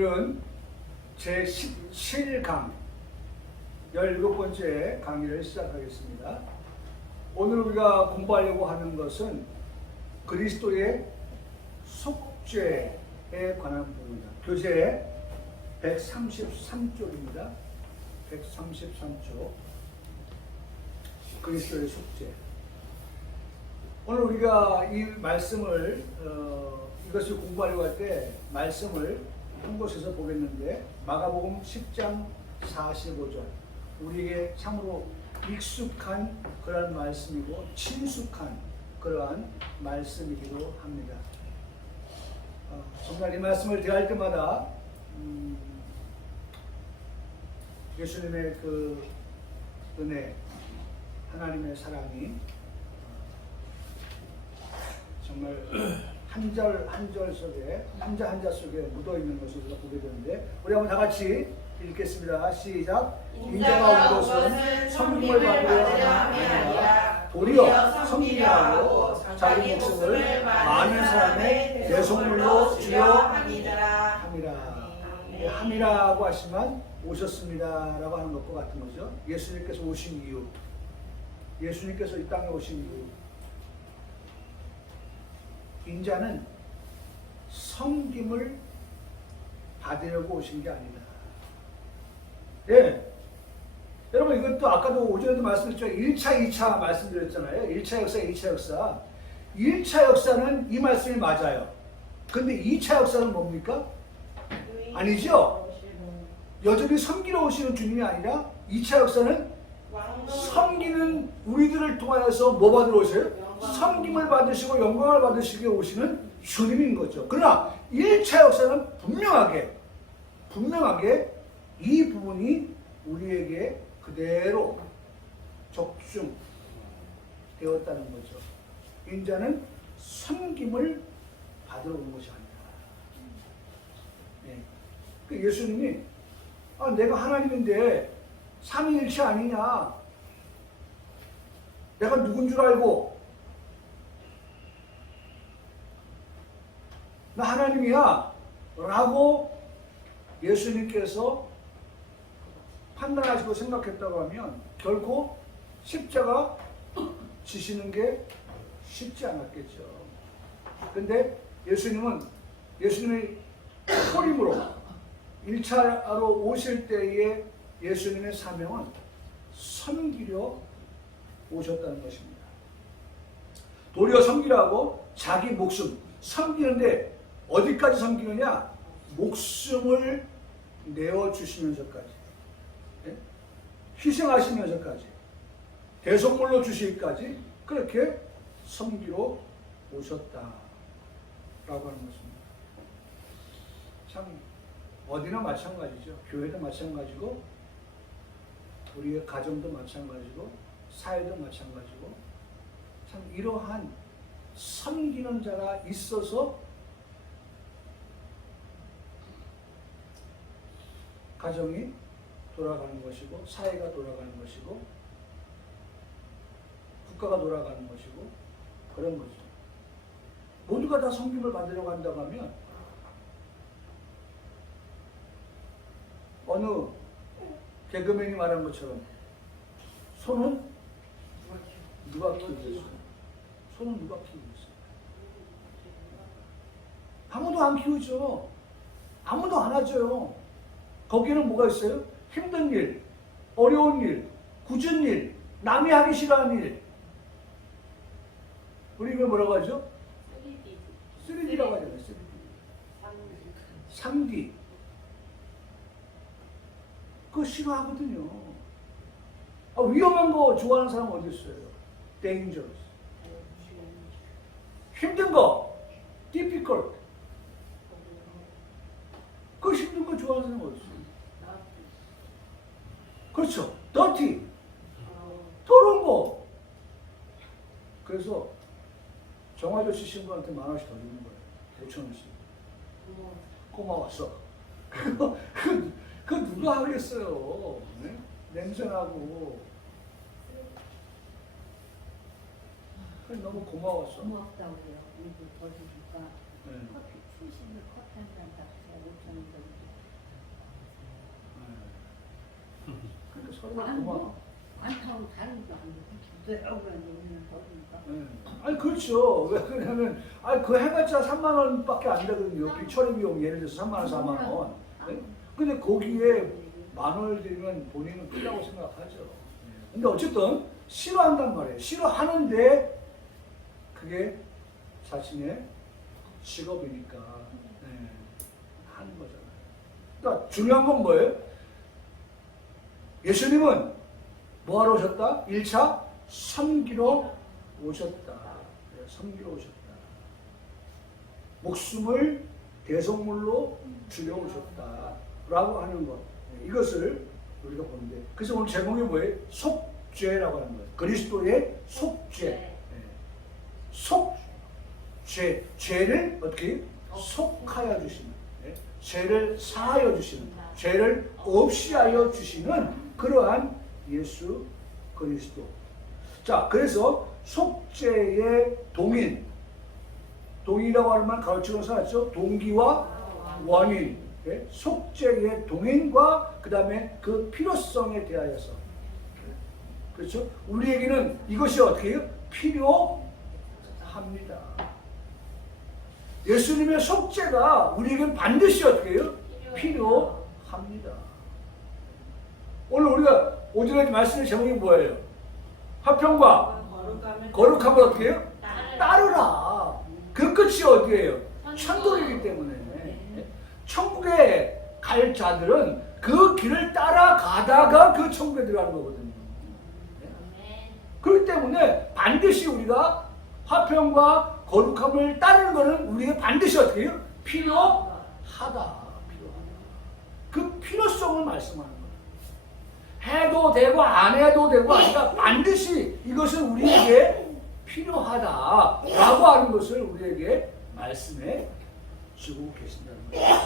오늘은 제17강 17번째 강의를 시작하겠습니다. 오늘 우리가 공부하려고 하는 것은 그리스도의 속죄에 관한 부분입니다. 교재 133쪽입니다. 133쪽 그리스도의 속죄. 오늘 우리가 이 말씀을 이것을 공부하려고 할 때 말씀을 한 곳에서 보겠는데 마가복음 10장 45절 우리에게 참으로 익숙한 그러한 말씀이고 친숙한 그러한 말씀이기도 합니다. 정말 이 말씀을 대할 때마다 예수님의 그 은혜, 하나님의 사랑이 정말 한 절 한 절 속에 한 자 속에 묻어 있는 것을 우리가 보게 되는데 우리 한번 다 같이 읽겠습니다. 시작. 인자가 온 것은 성김을 받으려 함이 아니라 도리어 성김이라고 자기 목숨을 많은 사람의 대속물로 주려 함이라. 함이라고 하시면 오셨습니다라고 하는 것과 같은 거죠. 예수님께서 오신 이유, 예수님께서 이 땅에 오신 이유. 인자는 섬김을 받으려고 오신 게 아니다. 예. 여러분, 이것도 아까도 오전에도 말씀드렸죠. 1차, 2차 말씀드렸잖아요. 1차 역사, 2차 역사. 1차 역사는 이 말씀이 맞아요. 근데 2차 역사는 뭡니까? 아니죠? 여전히 섬기러 오시는 주님이 아니라 2차 역사는 섬기는 우리들을 통하여서 뭐 받으러 오세요? 섬김을 받으시고 영광을 받으시게 오시는 주님인 거죠. 그러나 1차 역사는 분명하게 이 부분이 우리에게 그대로 적중되었다는 거죠. 인자는 섬김을 받으러 온 것이 아니다. 네. 그 예수님이 내가 하나님인데 삼위일체 아니냐? 내가 누군 줄 알고 나 하나님이야 라고 예수님께서 판단하시고 생각했다고 하면 결코 십자가 지시는 게 쉽지 않았겠죠. 근데 예수님의 초림으로 1차로 오실 때의 예수님의 사명은 섬기려 오셨다는 것입니다. 도리어 섬기라고 자기 목숨, 섬기는데 어디까지 섬기느냐? 목숨을 내어주시면서까지, 희생하시면서까지, 대속물로 주시기까지 그렇게 섬기러 오셨다라고 하는 것입니다. 참 어디나 마찬가지죠. 교회도 마찬가지고 우리의 가정도 마찬가지고 사회도 마찬가지고 참 이러한 섬기는 자가 있어서 가정이 돌아가는 것이고 사회가 돌아가는 것이고 국가가 돌아가는 것이고 그런 거죠. 모두가 다 섬김을 받으려고 한다고 하면 어느 개그맨이 말한 것처럼 손은 누가 키우겠어요? 손은 누가 키우겠어요? 아무도 안 키우죠. 아무도 안 하죠. 거기에는 뭐가 있어요? 힘든 일, 어려운 일, 굳은 일, 남이 하기 싫어하는 일. 우리 이걸 뭐라고 하죠? 3D라고 하잖아요. 3D. 그거 싫어하거든요. 위험한 거 좋아하는 사람 어디 있어요? Dangerous. 힘든 거, difficult. 그 힘든 거 좋아하는 사람 어디 있어요? 그렇죠. dirty. 더러운 거. 그래서 정아저씨 신부한테 10,000원씩 더 주는 거예요. 5,000원씩. 고마웠어. 그거 누가 하겠어요? 네? 냄새나고. 너무 고마웠어. 고맙다고 그래요. 이거 더 줄까? 커피, 푸신을 커피 한 잔 다 5,000원 정도. 그러니까 서로가 고마워. 안 타고 다른 거안 돼. 억울한데 우리는 더우니까. 아니 그렇죠. 왜 그러냐면 그 해봤자 3만 원밖에 안 되거든요. 비처리 비용 예를 들어서 3만 원, 4만 원. 네? 근데 거기에 만 원을 들이면 본인은 크다고 생각하죠. 근데 어쨌든 싫어한단 말이에요. 싫어하는데 그게 자신의 직업이니까 하는 거잖아요. 그러니까 중요한 건 뭐예요? 예수님은 뭐하러 오셨다? 1차 섬기러 오셨다. 섬기러 오셨다. 목숨을 대속물로 주려 오셨다. 라고 하는 것. 이것을 우리가 보는데. 그래서 오늘 제목이 뭐예요? 속죄라고 하는 거예요. 그리스도의 속죄. 속죄. 죄를 어떻게? 속하여 주시는. 죄를 사하여 주시는. 죄를 없이 하여 주시는 그러한 예수 그리스도. 자, 그래서 속죄의 동인이라고 하는 말 가르치면서 하죠. 동기와 원인. 속죄의 동인과 그 다음에 그 필요성에 대하여서. 그렇죠? 우리에게는 이것이 어떻게 해요? 필요합니다. 예수님의 속죄가 우리에게는 반드시 어떻게 해요? 필요합니다. 오늘 우리가 오전에 말씀의 제목이 뭐예요? 화평과 거룩함을 어떻게 해요? 따르라. 그 끝이 어디예요? 천국이기 때문에. 천국에 갈 자들은 그 길을 따라가다가 그 천국에 들어가는 거거든요. 그렇기 때문에 반드시 우리가 화평과 거룩함을 따르는 것은 우리에게 반드시 어떻게 해요? 필요하다. 그 필요성을 말씀하는 거예요. 해도 되고 안 해도 되고 아니라 반드시 이것은 우리에게 필요하다라고 하는 것을 우리에게 말씀해 주고 계신다는 거예요.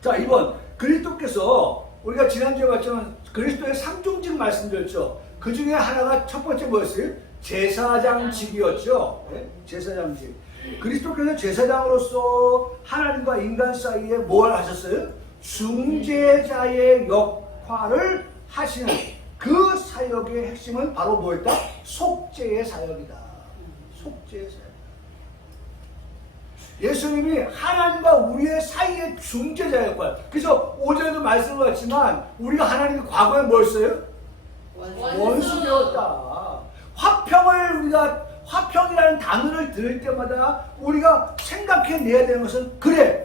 자, 이번 그리스도께서 우리가 지난주에 봤지만 그리스도의 상중직 말씀드렸죠. 그 중에 하나가 첫 번째 뭐였어요? 제사장직이었죠. 네? 제사장직. 그리스도께서 제사장으로서 하나님과 인간 사이에 뭘 하셨어요? 중재자의 역할을 하시는 그 사역의 핵심은 바로 뭐였다? 속죄의 사역이다. 속죄의 사역. 예수님이 하나님과 우리의 사이의 중재자 역할. 그래서 오전에도 말씀을 했지만 우리가 하나님이 과거에 뭐였어요? 원수되었다. 화평이라는 단어를 들을 때마다 우리가 생각해내야 되는 것은 그래.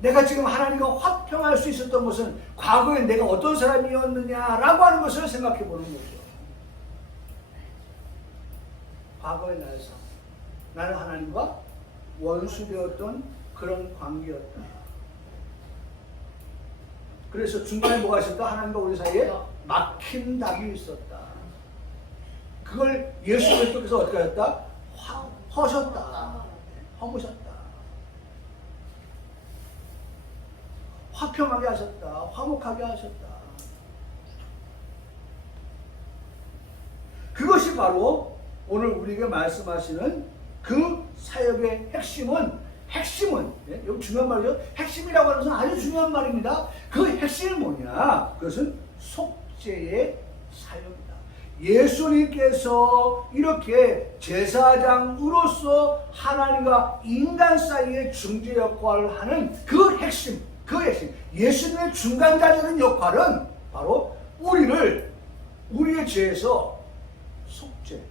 내가 지금 하나님과 화평할 수 있었던 것은 과거에 내가 어떤 사람이었느냐라고 하는 것을 생각해 보는 거죠. 과거의 나의 삶. 나는 하나님과 원수되었던 그런 관계였다. 그래서 중간에 뭐가 있었다? 하나님과 우리 사이에 막힌 답이 있었다. 그걸 예수 그리스도께서 어떻게 하셨다? 허셨다. 허무셨다. 화평하게 하셨다. 화목하게 하셨다. 그것이 바로 오늘 우리에게 말씀하시는 그 사역의 핵심은 여기 중요한 말이죠. 핵심이라고 하는 것은 아주 중요한 말입니다. 그 핵심이 뭐냐? 그것은 속죄의 사역입니다. 예수님께서 이렇게 제사장으로서 하나님과 인간 사이의 중재 역할을 하는 그 핵심, 예수님의 중간자적인 역할은 바로 우리의 죄에서 속죄,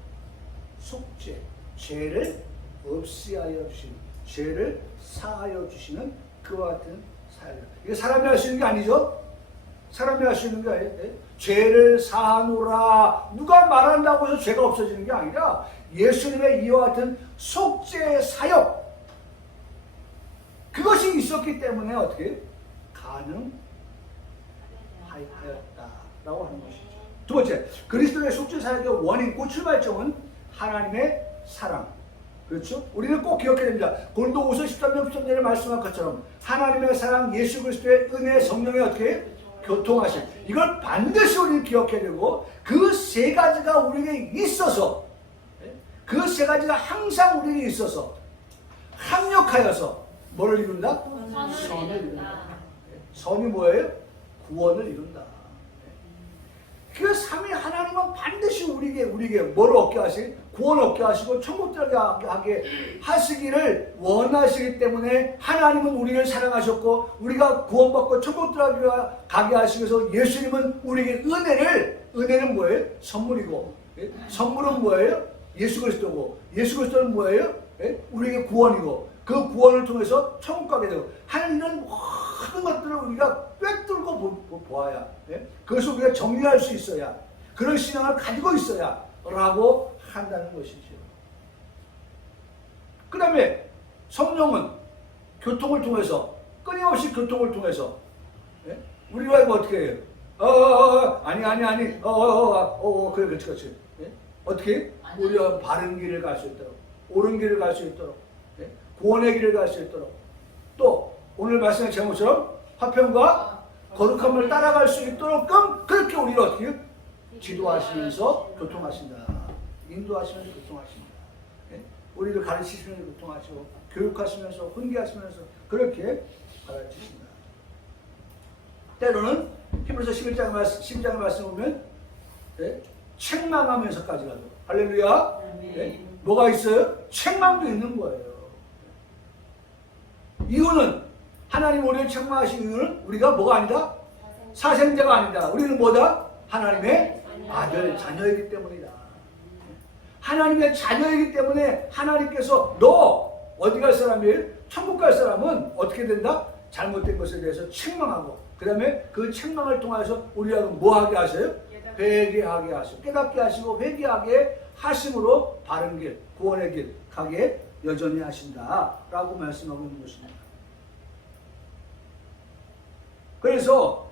죄를 없이 하여 주시는, 죄를 사하여 주시는 그와 같은 사역입니다. 이게 사람이 할 수 있는 게 아니죠? 사람이 할 수 있는 게 아니에요. 죄를 사하노라. 누가 말한다고 해서 죄가 없어지는 게 아니라 예수님의 이와 같은 속죄의 사역, 그것이 있었기 때문에 어떻게 가능하였다라고 하는 것이죠. 두 번째, 그리스도의 속죄 사역의 원인, 출발점은 하나님의 사랑. 그렇죠? 우리는 꼭 기억해야 됩니다. 고린도후서 13장 13절에 말씀한 것처럼 하나님의 사랑, 예수 그리스도의 은혜, 성령의 어떻게 교통하심. 이걸 반드시 우리는 기억해야 되고, 그 세 가지가 우리에게 있어서, 그 세 가지가 항상 우리에게 있어서 합력하여서 뭐를 이룬다? 선을 이룬다. 선이 뭐예요? 구원을 이룬다. 그 삼위 하나님은 반드시 우리에게 뭘 얻게 하시? 구원 얻게 하시고 천국 들어가게 하시기를 원하시기 때문에 하나님은 우리를 사랑하셨고 우리가 구원받고 천국 들어가게 하시기 위해서 예수님은 우리에게 은혜는 뭐예요? 선물이고 선물은 뭐예요? 예수 그리스도고 예수 그리스도는 뭐예요? 우리에게 구원이고 그 구원을 통해서 천국 가게 되고 하나님은 모든 것들을 우리가 꿰뚫고 보아야 그것을 우리가 정리할 수 있어야 그런 신앙을 가지고 있어야 라고 한다는 것이죠. 그 다음에 성령은 교통을 통해서 끊임없이 교통을 통해서 우리가 이거 어떻게 해요? 아니 그래 그렇지 어떻게? 우리가 바른 길을 갈 수 있도록 옳은 길을 갈 수 있도록 구원의 길을 갈 수 있도록 또 오늘 말씀의 제목처럼 화평과 거룩함을 따라갈 수 있도록 그렇게 우리를 어떻게 지도하시면서 교통하신다. 인도하시면서 교통하신다. 우리를 가르치시면서 교통하시고 교육하시면서 훈계하시면서 그렇게 가르치신다. 때로는 히브리서 12장 말씀 보면 책망하면서까지 가도 할렐루야. 뭐가 있어요? 책망도 있는 거예요. 이유는 하나님 우리를 책망하신 이유는 우리가 뭐가 아니다? 사생자가 아니다. 우리는 뭐다? 하나님의 아들, 자녀이기 때문이다. 하나님의 자녀이기 때문에 하나님께서 너 어디 갈 사람이에요? 천국 갈 사람은 어떻게 된다? 잘못된 것에 대해서 책망하고 그 다음에 그 책망을 통해서 우리하고 뭐하게 하셔요? 회개하게 하시고 깨닫게 하시고 회개하게 하심으로 바른 길, 구원의 길 가게 여전히 하신다라고 말씀하고 있는 것입니다. 그래서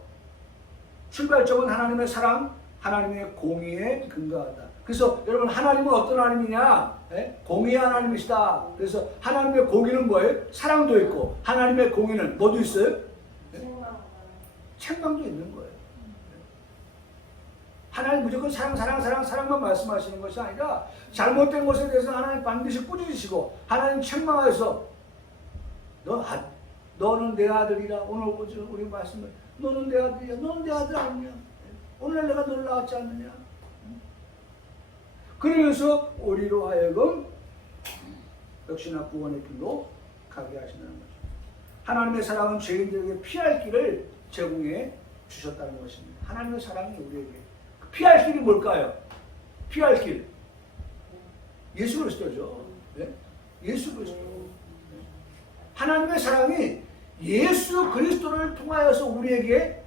출발점은 하나님의 사랑, 하나님의 공의에 근거하다. 그래서 여러분 하나님은 어떤 하나님이냐? 공의의 하나님이시다. 그래서 하나님의 공의는 뭐예요? 사랑도 있고 하나님의 공의는 뭐도 있어요? 책망도 있는 거예요. 하나님 무조건 사랑만 말씀하시는 것이 아니라 잘못된 것에 대해서 하나님 반드시 꾸짖으시고 하나님 책망하여서 너는 내 아들이라. 오늘 우리 말씀을 너는 내 아들이야. 너는 내 아들 아니냐. 오늘 내가 너를 낳았지 않느냐. 그러면서 우리로 하여금 역시나 구원의 길로 가게 하신다는 거죠. 하나님의 사랑은 죄인들에게 피할 길을 제공해 주셨다는 것입니다. 하나님의 사랑이 우리에게 피할 길이 뭘까요? 피할 길. 예수 그리스도죠. 예수 그리스도. 하나님의 사랑이 예수 그리스도를 통하여서 우리에게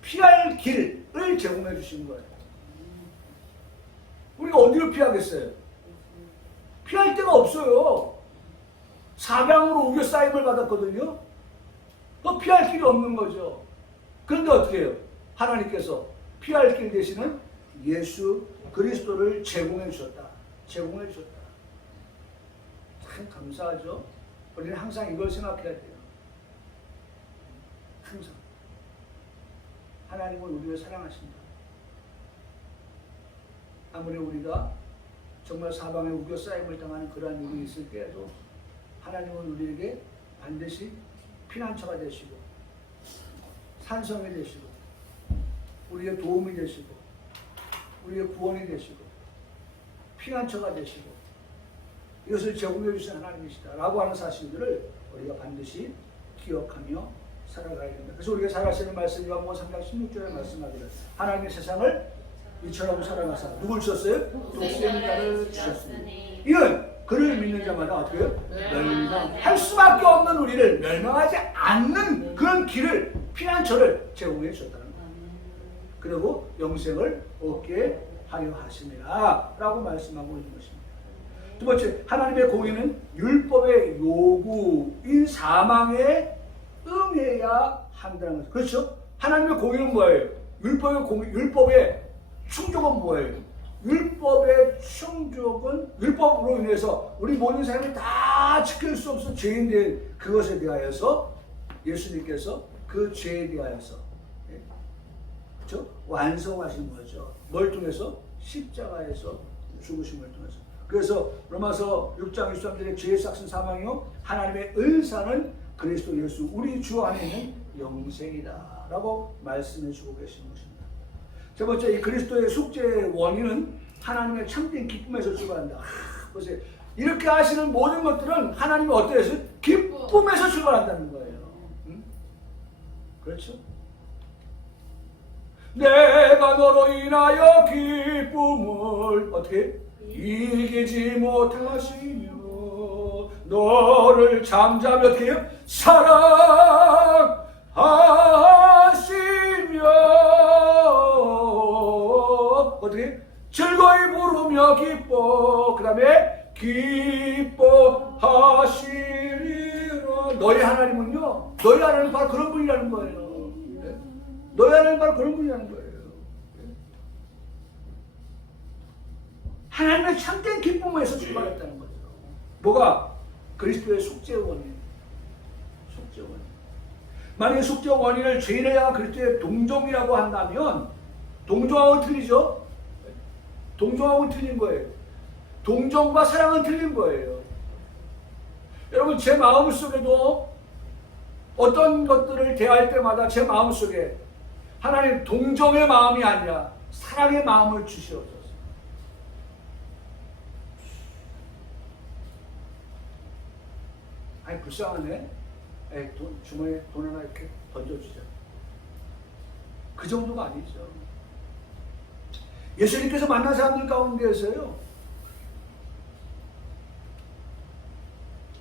피할 길을 제공해 주신 거예요. 우리가 어디로 피하겠어요? 피할 데가 없어요. 사방으로 우겨싸임을 받았거든요. 또 피할 길이 없는 거죠. 그런데 어떻게 해요? 하나님께서 피할 길 대신은 예수 그리스도를 제공해 주셨다. 제공해 주셨다. 참 감사하죠. 우리는 항상 이걸 생각해야 돼요. 항상 하나님은 우리를 사랑하신다. 아무리 우리가 정말 사방에 우겨싸임을 당하는 그러한 일이 있을 때에도 하나님은 우리에게 반드시 피난처가 되시고 산성이 되시고 우리의 도움이 되시고 우리의 구원이 되시고 피난처가 되시고 이것을 제공해 주신 하나님이시다 라고 하는 사실들을 우리가 반드시 기억하며 살아가야 된다. 그래서 우리가 살아가시는 말씀 요한복음 3장 16절에 말씀하기를 하나님의 세상을 이처럼 사랑하사 누굴 주셨어요? 독생자를 주셨으니 이는 그를 믿는 자마다 어떻게 해요? 멸망할 수밖에 없는 우리를 멸망하지 않는 그런 길을 피난처를 제공해 주셨다는 거예요. 그리고 영생을 얻게 하려 하심이라 라고 말씀하고 있는 것입니다. 두 번째, 하나님의 공의는 율법의 요구인 사망에 응해야 한다는 거죠. 그렇죠? 하나님의 공의는 뭐예요? 율법의 충족은 뭐예요? 율법의 충족은 율법으로 인해서 우리 모든 사람이 다 지킬 수 없어 죄인된 그것에 대하여서 예수님께서 그 죄에 대하여서 그렇죠? 완성하신 거죠. 뭘 통해서? 십자가에서 죽으심을 통해서. 그래서 로마서 6장 23절에 죄의 삭은 사망이요 하나님의 은사는 그리스도 예수 우리 주 안에 있는 영생이다 라고 말씀해 주고 계신 것입니다. 세 번째, 이 그리스도의 속죄의 원인은 하나님의 참된 기쁨에서 출발한다. 보세요. 이렇게 하시는 모든 것들은 하나님이 어때서 기쁨에서 출발한다는 거예요. 응? 그렇죠? 내가 너로 인하여 기쁨을 어떻게 이기지 못하시며 너를 잠잠히 어떻게 해요? 사랑하시며 어떻게 즐거이 부르며 기뻐. 그 다음에 기뻐하시리라. 너희 하나님은요, 너희 하나님은 바로 그런 분이라는 거예요. 너희 하나님은 바로 그런 분이라는 거예요. 하나님의 참된 기쁨에서 출발했다는 거죠. 뭐가? 그리스도의 속죄의 원인. 속죄의 원인. 만약에 속죄의 원인을 죄인을 향한 그리스도의 동정이라고 한다면, 동정하고는 틀리죠? 동정하고는 틀린 거예요. 동정과 사랑은 틀린 거예요. 여러분, 제 마음속에도 어떤 것들을 대할 때마다 제 마음속에 하나님 동정의 마음이 아니라 사랑의 마음을 주시옵소서. 아니, 불쌍하네. 주머니에 돈 하나 이렇게 던져주자. 그 정도가 아니죠. 예수님께서 만난 사람들 가운데에서요,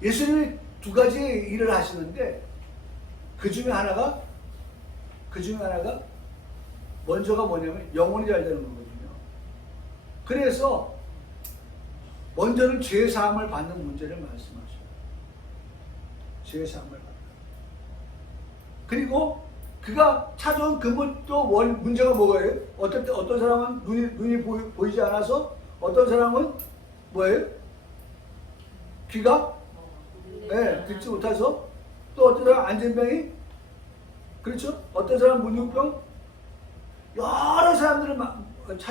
예수님이 두 가지 일을 하시는데 그 중에 하나가 먼저가 뭐냐면 영혼이 잘 되는 거거든요. 그래서 먼저는 죄사함을 받는 문제를 말씀하셔요. 죄사함을 받는. 그리고 그가 찾아온 근본도 문제가 뭐예요? 어떤 사람은 눈이 보이지 않아서, 어떤 사람은 뭐예요? 귀가 듣지 못해서, 또 어떤 사람은 안전병이, 그렇죠? 어떤 사람은 문둥병, 여러 사람들을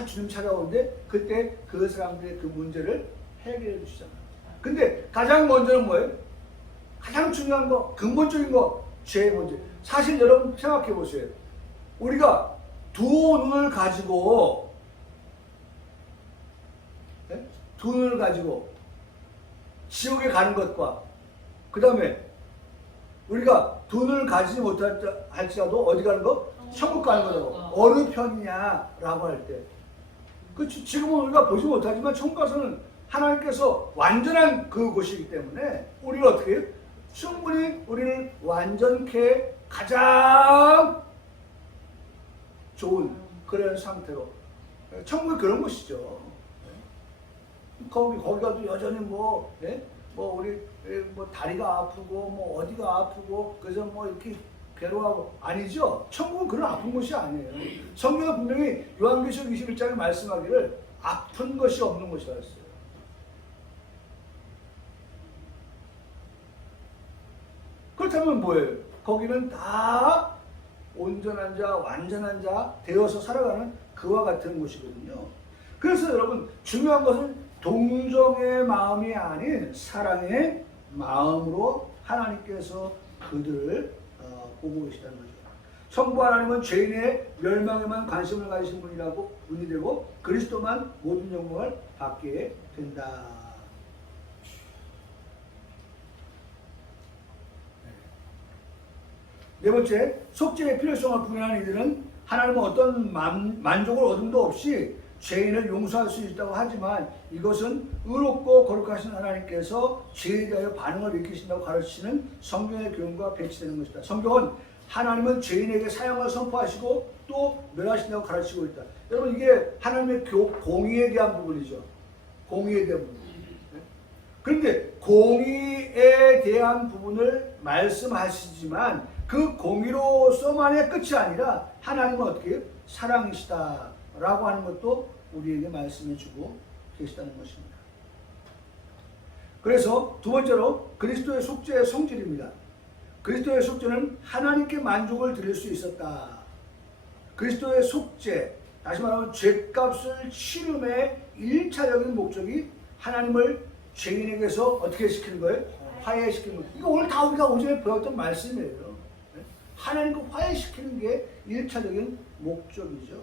주님 찾아오는데 그때 그 사람들의 그 문제를 해결해 주시잖아요. 근데 가장 먼저는 뭐예요? 가장 중요한 거, 근본적인 거, 죄의 문제. 사실 여러분 생각해 보세요. 우리가 두 눈을 가지고 지옥에 가는 것과, 그 다음에 우리가 두 눈을 가지지 못할지라도 어디 가는 거? 천국 가는 거라고. 어느 편이냐라고 할 때, 그렇지, 지금은 우리가 보지 못하지만 천국 가서는 하나님께서 완전한 그곳이기 때문에 우리를 어떻게 해요? 충분히 우리를 완전케 가장 좋은 그런 상태로, 천국이 그런 곳이죠. 거기 가도 여전히 우리 다리가 아프고 어디가 아프고 그래서 이렇게 괴로워하고, 아니죠. 천국은 그런 아픈 곳이 아니에요. 성경은 분명히 요한계시록 21장에 말씀하기를 아픈 것이 없는 곳이라 했어요. 그렇다면 뭐예요? 거기는 다 온전한 자, 완전한 자 되어서 살아가는 그와 같은 곳이거든요. 그래서 여러분, 중요한 것은 동정의 마음이 아닌 사랑의 마음으로 하나님께서 그들을 보고 계시다는 거죠. 성부 하나님은 죄인의 멸망에만 관심을 가지신 분이 되고 그리스도만 모든 영광을 받게 된다. 네 번째, 속죄의 필요성을 부인하는 이들은 하나님은 어떤 만족을 얻음도 없이 죄인을 용서할 수 있다고 하지만 이것은 의롭고 거룩하신 하나님께서 죄에 대하여 반응을 일으키신다고 가르치는 성경의 교훈과 배치되는 것이다. 성경은 하나님은 죄인에게 사형을 선포하시고 또 멸하신다고 가르치고 있다. 여러분, 이게 하나님의 공의에 대한 부분이죠. 공의에 대한 부분. 그런데 공의에 대한 부분을 말씀하시지만 그 공의로서만의 끝이 아니라 하나님은 어떻게 해요? 사랑이시다라고 하는 것도 우리에게 말씀해주고 계시다는 것입니다. 그래서 두 번째로 그리스도의 속죄의 성질입니다. 그리스도의 속죄는 하나님께 만족을 드릴 수 있었다. 그리스도의 속죄, 다시 말하면 죄값을 치름의 1차적인 목적이 하나님을 죄인에게서 어떻게 시키는 거예요? 화해시키는 거예요. 이거 오늘 다 우리가 오전에 배웠던 말씀이에요. 하나님과 화해시키는 게 1차적인 목적이죠.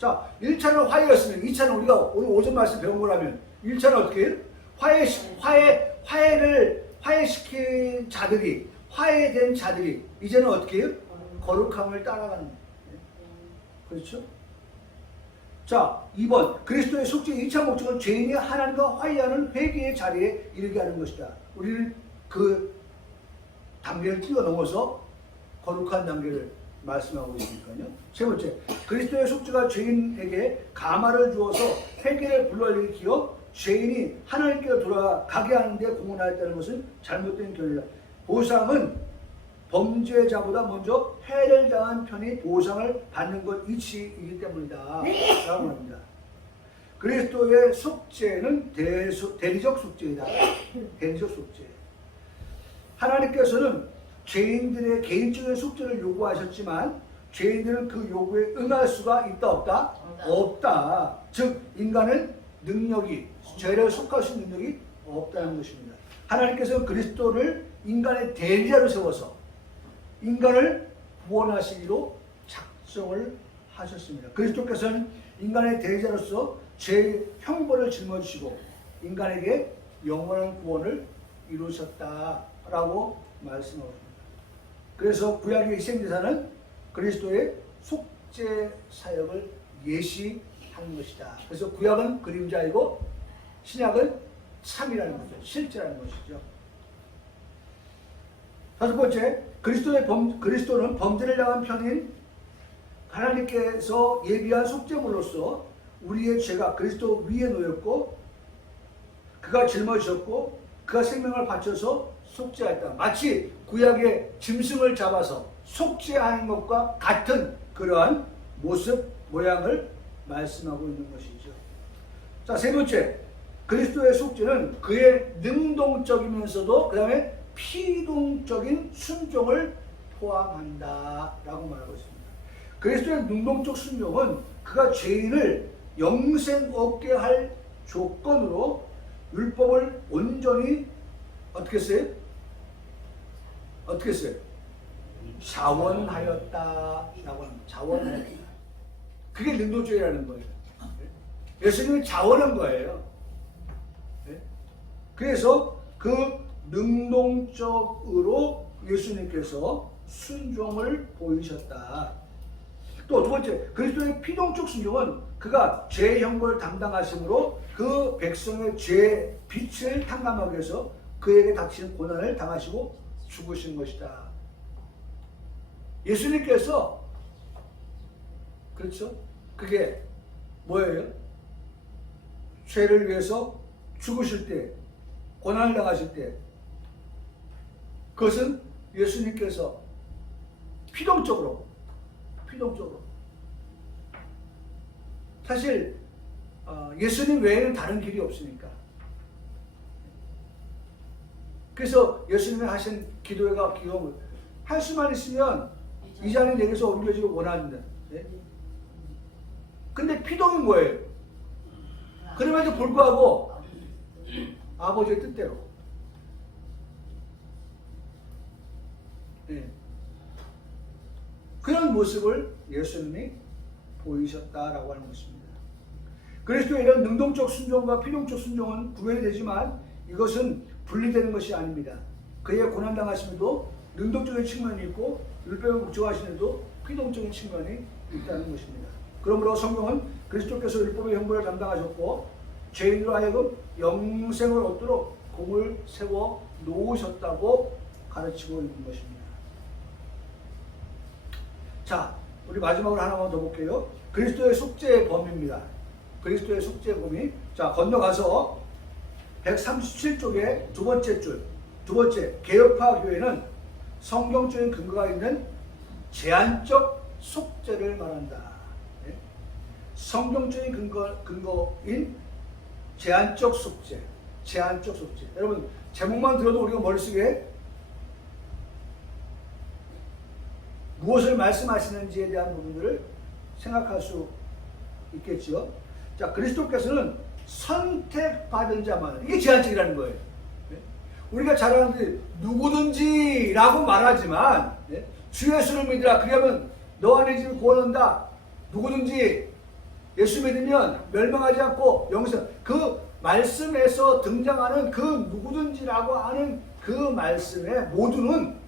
자, 1차는 화해였으면 2차는 우리가 오늘 오전 말씀 배운 거라면 1차는 어떻게 해요? 화해시킨 자들이, 화해된 자들이 이제는 어떻게 해요? 거룩함을 따라가는 거예요. 그렇죠? 자, 2번 그리스도의 속죄 2차 목적은 죄인이 하나님과 화해하는 회개의 자리에 이르게 하는 것이다. 우리는 그 단계를 뛰어넘어서 거룩한 단계를 말씀하고 있으니까요. 세 번째, 그리스도의 속죄가 죄인에게 감화를 주어서 회개를 불러일으키어 죄인이 하나님께로 돌아가게 하는데 공헌하였다는 것은 잘못된 견해다. 보상은 범죄자보다 먼저 해를 당한 편이 보상을 받는 것 이치이기 때문이다 라고 합니다. 그리스도의 속죄는 대리적 속죄이다. 대리적 속죄. 하나님께서는 죄인들의 개인적인 속죄를 요구하셨지만 죄인들은 그 요구에 응할 수가 있다 없다? 없다. 즉 인간은 능력이, 죄를 속할 수 있는 능력이 없다는 것입니다. 하나님께서는 그리스도를 인간의 대리자로 세워서 인간을 구원하시기로 작정을 하셨습니다. 그리스도께서는 인간의 대리자로서 죄의 형벌을 짊어지시고 인간에게 영원한 구원을 이루셨다라고 말씀하고 있습니다. 그래서 구약의 희생제사는 그리스도의 속죄 사역을 예시하는 것이다. 그래서 구약은 그림자이고 신약은 참이라는 거죠. 실제라는 것이죠. 다섯 번째, 그리스도는 범죄를 당한 편인 하나님께서 예비한 속죄물로서 우리의 죄가 그리스도 위에 놓였고 그가 짊어지셨고 그가 생명을 바쳐서 속죄하였다. 마치 구약의 짐승을 잡아서 속죄하는 것과 같은 그러한 모습, 모양을 말씀하고 있는 것이죠. 자, 세 번째, 그리스도의 속죄는 그의 능동적이면서도 그 다음에 피동적인 순종을 포함한다 라고 말하고 있습니다. 그리스도의 능동적 순종은 그가 죄인을 영생 얻게 할 조건으로 율법을 온전히 어떻게 했어요? 어떻게 했어요? 자원하였다라고 합니다. 자원하였다. 그게 능동적이라는 거예요. 예수님이 자원한 거예요. 그래서 그 능동적으로 예수님께서 순종을 보이셨다. 또 두 번째, 그리스도의 피동적 순종은 그가 죄의 형벌을 담당하심으로 그 백성의 죄의 빛을 탕감하기 위해서 그에게 닥치는 고난을 당하시고 죽으신 것이다. 예수님께서 그렇죠? 그게 뭐예요? 죄를 위해서 죽으실 때, 고난을 당하실 때 그것은 예수님께서 피동적으로 사실 예수님 외에는 다른 길이 없으니까. 그래서 예수님이 하신 기도회가 기도를 할 수만 있으면 이 잔이 내게서 옮겨지길 원하는데, 네? 근데 피동인 거예요. 그럼에도 불구하고 아버지의 뜻대로, 네. 그런 모습을 예수님이 보이셨다라고 하는 것입니다. 그리스도의 이런 능동적 순종과 피동적 순종은 구별이 되지만 이것은 분리되는 것이 아닙니다. 그의 고난당하심에도 능동적인 측면이 있고 율법을 묵종하시는데도 피동적인 측면이 있다는 것입니다. 그러므로 성경은 그리스도께서 율법의 형벌을 담당하셨고 죄인으로 하여금 영생을 얻도록 공을 세워 놓으셨다고 가르치고 있는 것입니다. 자, 우리 마지막으로 하나만 더 볼게요. 그리스도의 속죄의 범위입니다. 그리스도의 속죄의 범위. 자, 건너가서 137쪽의 두 번째 줄, 두 번째, 개혁파 교회는 성경적인 근거가 있는 제한적 속죄를 말한다. 네? 성경적인 근거인 제한적 속죄, 제한적 속죄. 여러분, 제목만 들어도 우리가 머릿속에 무엇을 말씀하시는지에 대한 부분들을 생각할 수 있겠죠. 자, 그리스도께서는 선택받은 자만, 이게 제한적이라는 거예요. 네? 우리가 잘 아는 누구든지 라고 말하지만, 네? 주 예수를 믿으라. 그러면 너 안에 지금 구원한다. 누구든지 예수 믿으면 멸망하지 않고 영생, 그 말씀에서 등장하는 그 누구든지라고 하는 그 말씀의 모두는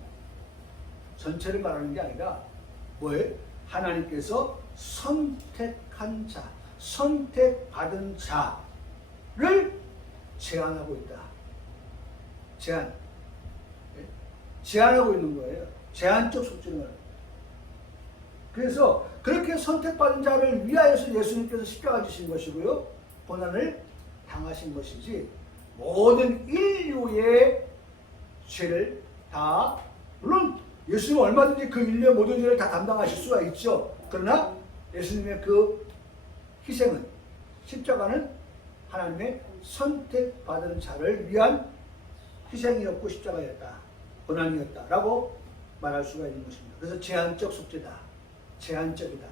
전체를 말하는 게 아니라 뭐예요? 하나님께서 선택한 자, 선택받은 자를 제한하고 있다. 제한하고 있는 거예요. 제한적 속죄를. 그래서 그렇게 선택받은 자를 위하여서 예수님께서 십자가 지신 것이고요. 고난을 당하신 것이지 모든 인류의 죄를 다, 물론 예수님은 얼마든지 그 인류의 모든 죄를 다 담당하실 수가 있죠. 그러나 예수님의 그 희생은, 십자가는 하나님의 선택받은 자를 위한 희생이었고 십자가였다, 고난이었다라고 말할 수가 있는 것입니다. 그래서 제한적 속죄다. 제한적이다.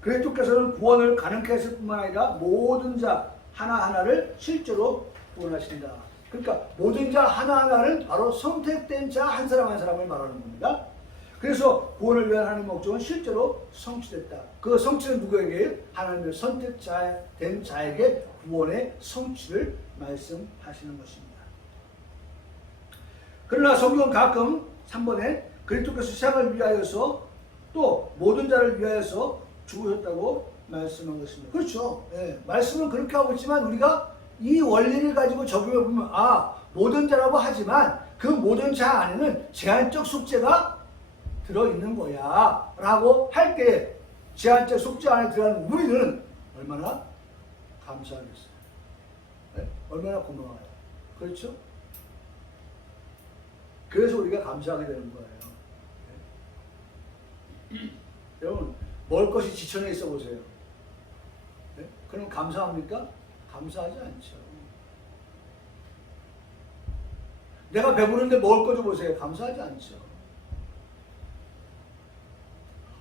그리스도께서는 구원을 가능케 했을 뿐만 아니라 모든 자 하나하나를 실제로 구원하신다. 그러니까 모든 자 하나하나는 바로 선택된 자 한 사람 한 사람을 말하는 겁니다. 그래서 구원을 위한 하나님의 목적은 실제로 성취됐다. 그 성취는 누구에게? 하나님의 선택된 자에게 구원의 성취를 말씀하시는 것입니다. 그러나 성경은 가끔 3번에 그리스도께서 세상을 위하여서 또 모든 자를 위하여서 죽으셨다고 말씀한 것입니다. 그렇죠. 예, 말씀은 그렇게 하고 있지만 우리가 이 원리를 가지고 적용해 보면 모든 자라고 하지만 그 모든 자 안에는 제한적 속죄가 들어있는 거야 라고 할 때 제한적 속죄 안에 들어가는 우리는 얼마나 감사하겠어요. 네? 얼마나 고마워요. 그렇죠? 그래서 우리가 감사하게 되는 거예요. 네? 여러분, 먹을 것이 지천에 있어 보세요. 네? 그럼 감사합니까? 감사하지 않죠. 내가 배부른데 먹을 거 좀 보세요. 감사하지 않죠.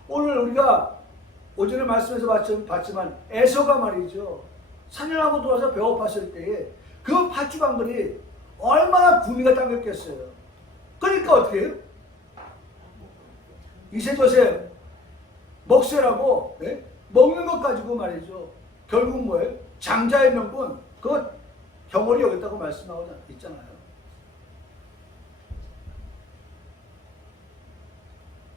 오늘 우리가 오전에 말씀에서 봤지만 에서가 말이죠. 사냥하고 돌아서 배고팠을 때에 그 팥주방들이 얼마나 구미가 당겼겠어요. 그러니까 어떻게 해요? 이세저세 먹새라고, 네? 먹는 것 가지고 말이죠. 결국 뭐예요? 장자의 명분, 그거 경홀이 여겼다고 말씀하고 있잖아요.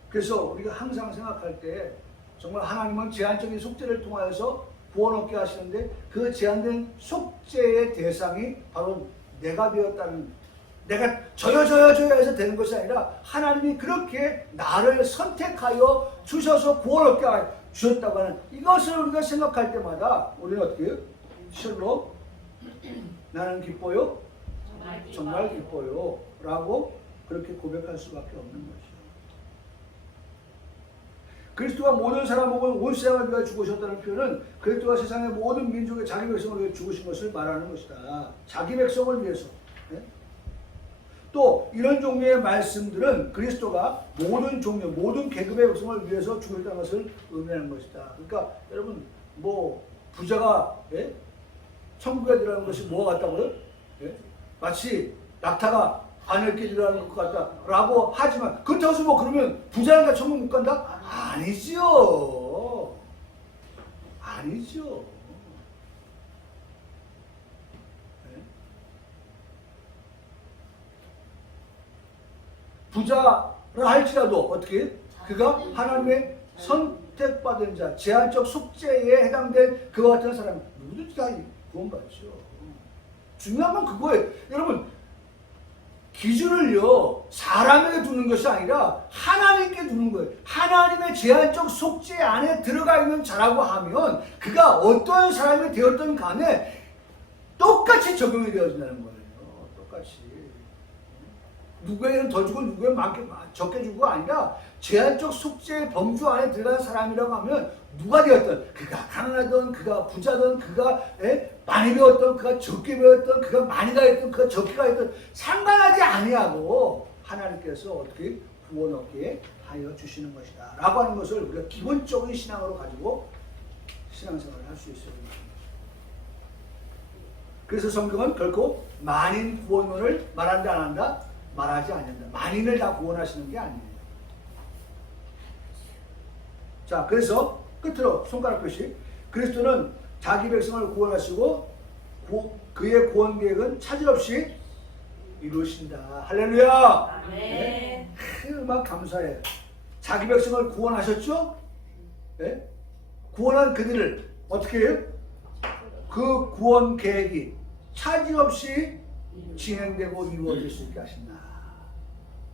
그래서 우리가 항상 생각할 때 정말 하나님은 제한적인 속죄를 통하여서 구원 얻게 하시는데 그 제한된 속죄의 대상이 바로 내가 되었다는, 내가 저요 해서 되는 것이 아니라 하나님이 그렇게 나를 선택하여 주셔서 구원 얻게 주셨다고 하는 이것을 우리가 생각할 때마다 우리는 어떻게 해요? 실로 나는 기뻐요? 정말 기뻐요 라고 그렇게 고백할 수밖에 없는 것이죠. 그리스도가 모든 사람을 온 세상을 위하여 죽으셨다는 표현은 그리스도가 세상의 모든 민족의 자기 백성을 위해 죽으신 것을 말하는 것이다. 자기 백성을 위해서. 네? 또 이런 종류의 말씀들은 그리스도가 모든 종류, 모든 계급의 백성을 위해서 죽었다는 것을 의미하는 것이다. 그러니까 여러분 뭐 부자가 천국에 들어가는 것이 뭐가 같다고요? 마치 낙타가 하늘길 들어가는 것 같다라고 하지만 그렇다고 해서 뭐 그러면 부자는 다 천국 못 간다? 아니죠. 아니죠. 부자라 할지라도 어떻게 그가 하나님의 선택받은 자, 제한적 속죄에 해당된 그와 같은 사람 누구든지 다 구원받죠. 중요한 건 그거예요. 여러분 기준을요 사람에게 두는 것이 아니라 하나님께 두는 거예요. 하나님의 제한적 속죄 안에 들어가 있는 자라고 하면 그가 어떤 사람이 되었든 간에 똑같이 적용이 되어진다는 거예요. 똑같이. 누구에게는 더 주고 누구에게는 적게 주고가 아니라 제한적 속죄의 범주 안에 들어간 사람이라고 하면 누가 되었든 그가 가난하든 그가 부자든 그가 많이 배웠든 그가 적게 배웠든 그가 많이 가했든 그가 적게 가했든 상관하지 아니하고 하나님께서 어떻게 구원 얻게 하여 주시는 것이다 라고 하는 것을 우리가 기본적인 신앙으로 가지고 신앙생활을 할 수 있어야 됩니다. 그래서 성경은 결코 만인 구원론을 말한다 안 한다? 말하지 않는다. 만인을 다 구원하시는 게 아니에요. 자, 그래서 끝으로 손가락 표시. 그리스도는 자기 백성을 구원하시고 그의 구원 계획은 차질 없이 이루신다. 할렐루야. 아멘. 정말 감사해요. 자기 백성을 구원하셨죠? 네? 구원한 그들을 어떻게 해요? 그 구원 계획이 차질 없이 진행되고 이루어질 수 있게 하신다.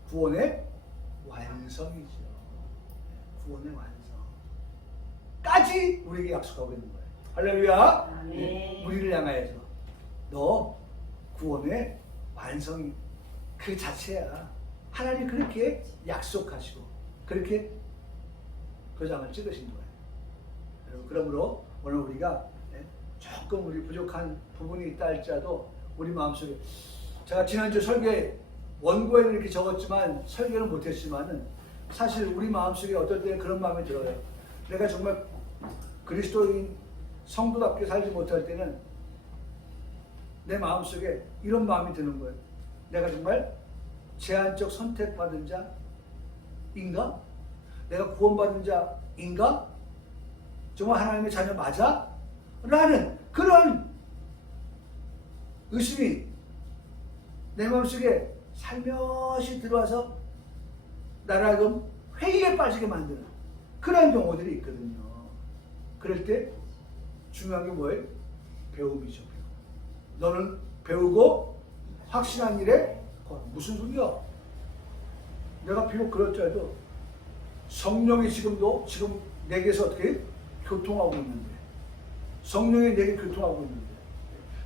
구원의 완성이죠. 구원의 완성까지 우리에게 약속하고 있는 거예요. 할렐루야. 아멘. 우리를 향하여서 너 구원의 완성이 그 자체야. 하나님 그렇게 약속하시고 그렇게 도장을 찍으신 거예요. 여러분, 그러므로 오늘 우리가 조금 우리 부족한 부분이 있다 할지라도 우리 마음속에, 제가 지난주 설교에 원고에는 이렇게 적었지만 설교는 못했지만은 사실 우리 마음속에 어떨 때는 그런 마음이 들어요. 내가 정말 그리스도인 성도답게 살지 못할 때는 내 마음속에 이런 마음이 드는 거예요. 내가 정말 제한적 선택받은 자인가? 내가 구원받은 자인가? 정말 하나님의 자녀 맞아? 라는 그런 의심이 내 마음속에 살며시 들어와서 나를 하여금 회의에 빠지게 만드는 그런 경우들이 있거든요. 그럴 때 중요한 게 뭐예요? 배움이죠. 배움. 너는 배우고 확신한 일에 무슨 소리야? 내가 비록 그럴지라도 성령이 지금 내게서 어떻게 교통하고 있는데, 성령이 내게 교통하고 있는데,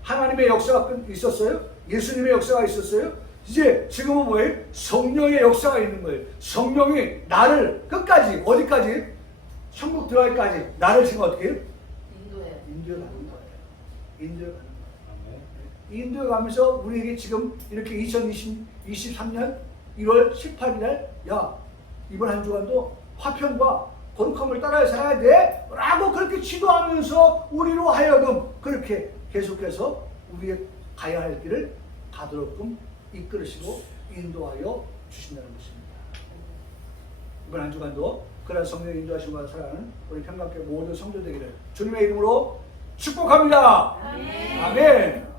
하나님의 역사가 있었어요? 예수님의 역사가 있었어요? 이제 지금은 뭐예요? 성령의 역사가 있는 거예요. 성령이 나를 끝까지, 어디까지? 천국 들어가기까지 나를 지금 어떻게 해요? 인도해 가는 거예요. 인도해 가는 거예요. 인도해 가면서 우리에게 지금 이렇게 2023년 1월 18일 야, 이번 한 주간도 화평과 거룩함을 따라야 살아야 돼 라고 그렇게 지도하면서 우리로 하여금 그렇게 계속해서 우리의 가야 할 길을 가도록끔 이끌으시고 인도하여 주신다는 것입니다. 이번 한 주간도 그런 성령의 인도하심과 살아가는 우리 평강교회 모든 성도 되기를 주님의 이름으로 축복합니다. 아멘. 아멘.